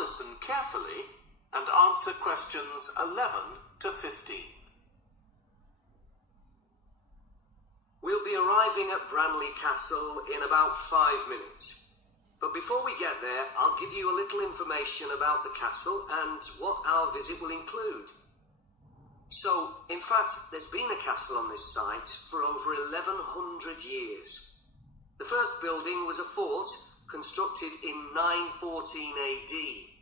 listen carefully and answer questions 11 to 15. We'll be arriving at Branley Castle in about 5 minutes. But before we get there, I'll give you a little information about the castle and what our visit will include. So, in fact, there's been a castle on this site for over 1100 years. The first building was a fort constructed in 914 AD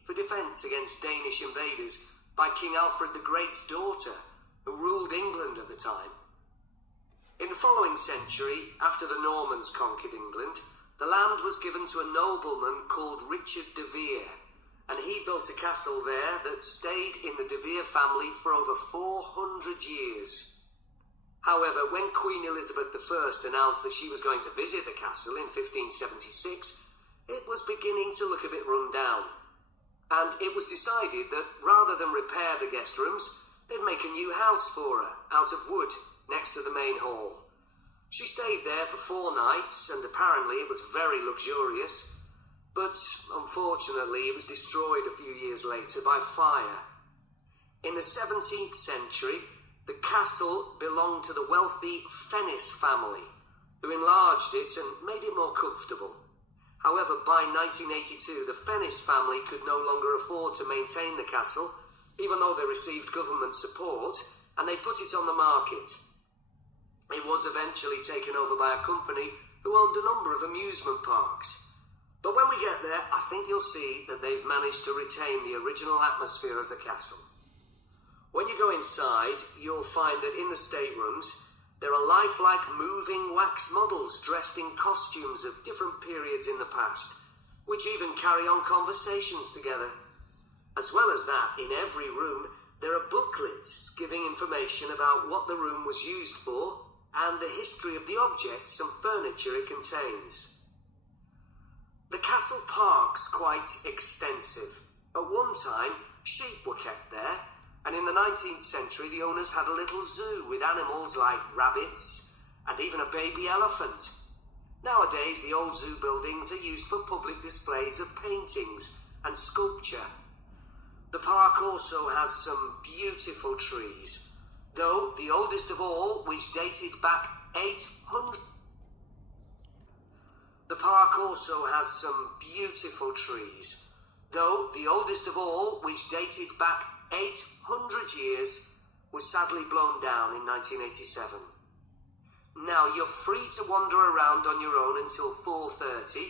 for defence against Danish invaders by King Alfred the Great's daughter, who ruled England at the time. In the following century, after the Normans conquered England, the land was given to a nobleman called Richard de Vere, and he built a castle there that stayed in the de Vere family for over 400 years. However, when Queen Elizabeth I announced that she was going to visit the castle in 1576, it was beginning to look a bit run down. And it was decided that rather than repair the guest rooms, they'd make a new house for her, out of wood, next to the main hall. She stayed there for 4 nights, and apparently it was very luxurious, but unfortunately it was destroyed a few years later by fire. In the 17th century, the castle belonged to the wealthy Fennis family, who enlarged it and made it more comfortable. However, by 1982, the Fennis family could no longer afford to maintain the castle, even though they received government support, and they put it on the market. It was eventually taken over by a company who owned a number of amusement parks. But when we get there, I think you'll see that they've managed to retain the original atmosphere of the castle. When you go inside, you'll find that in the staterooms, there are lifelike moving wax models dressed in costumes of different periods in the past, which even carry on conversations together. As well as that, in every room, there are booklets giving information about what the room was used for and the history of the objects and furniture it contains. The castle park's quite extensive. At one time, sheep were kept there, and in the 19th century the owners had a little zoo with animals like rabbits and even a baby elephant. Nowadays, the old zoo buildings are used for public displays of paintings and sculpture. The park also has some beautiful trees, though the oldest of all, which dated back 800... The park also has some beautiful trees, though the oldest of all, which dated back 800 years, was sadly blown down in 1987. Now, you're free to wander around on your own until 4:30,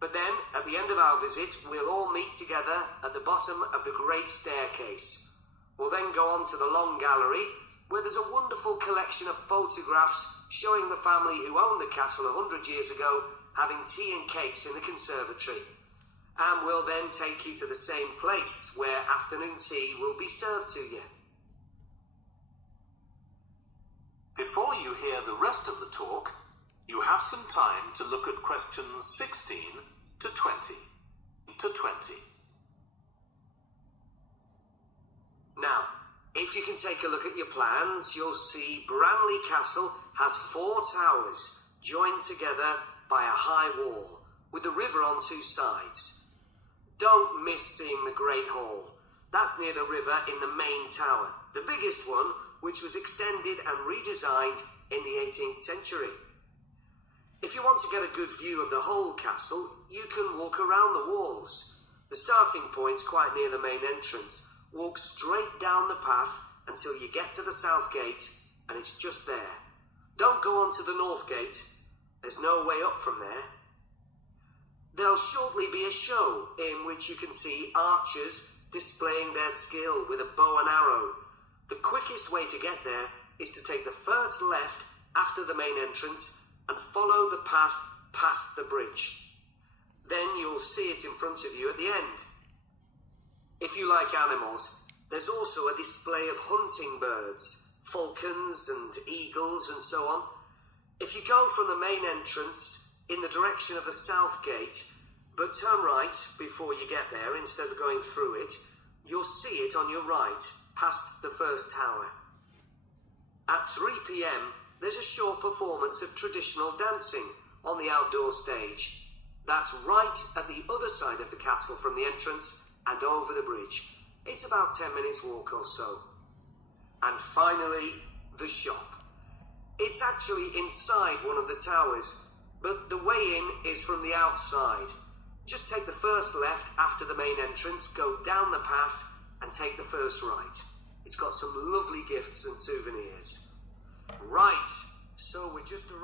but then, at the end of our visit, we'll all meet together at the bottom of the Great Staircase. We'll then go on to the Long Gallery, where there's a wonderful collection of photographs showing the family who owned the castle 100 years ago having tea and cakes in the conservatory. And we'll then take you to the same place where afternoon tea will be served to you. Before you hear the rest of the talk, you have some time to look at questions 16 to 20. Now, if you can take a look at your plans, you'll see Branley Castle has 4 towers joined together by a high wall, with the river on 2 sides. Don't miss seeing the Great Hall. That's near the river in the main tower, the biggest one, which was extended and redesigned in the 18th century. If you want to get a good view of the whole castle, you can walk around the walls. The starting point's quite near the main entrance. Walk straight down the path until you get to the south gate, and it's just there. Don't go on to the north gate. There's no way up from there. There'll shortly be a show in which you can see archers displaying their skill with a bow and arrow. The quickest way to get there is to take the first left after the main entrance and follow the path past the bridge. Then you'll see it in front of you at the end. If you like animals, there's also a display of hunting birds, falcons and eagles and so on. If you go from the main entrance in the direction of the south gate, but turn right before you get there instead of going through it, you'll see it on your right, past the first tower. At 3 p.m, there's a short performance of traditional dancing on the outdoor stage. That's right at the other side of the castle from the entrance, and over the bridge. It's about 10 minutes walk or so. And finally, the shop. It's actually inside one of the towers, but the way in is from the outside. Just take the first left after the main entrance, go down the path, and take the first right. It's got some lovely gifts and souvenirs. Right, so we're just arrived.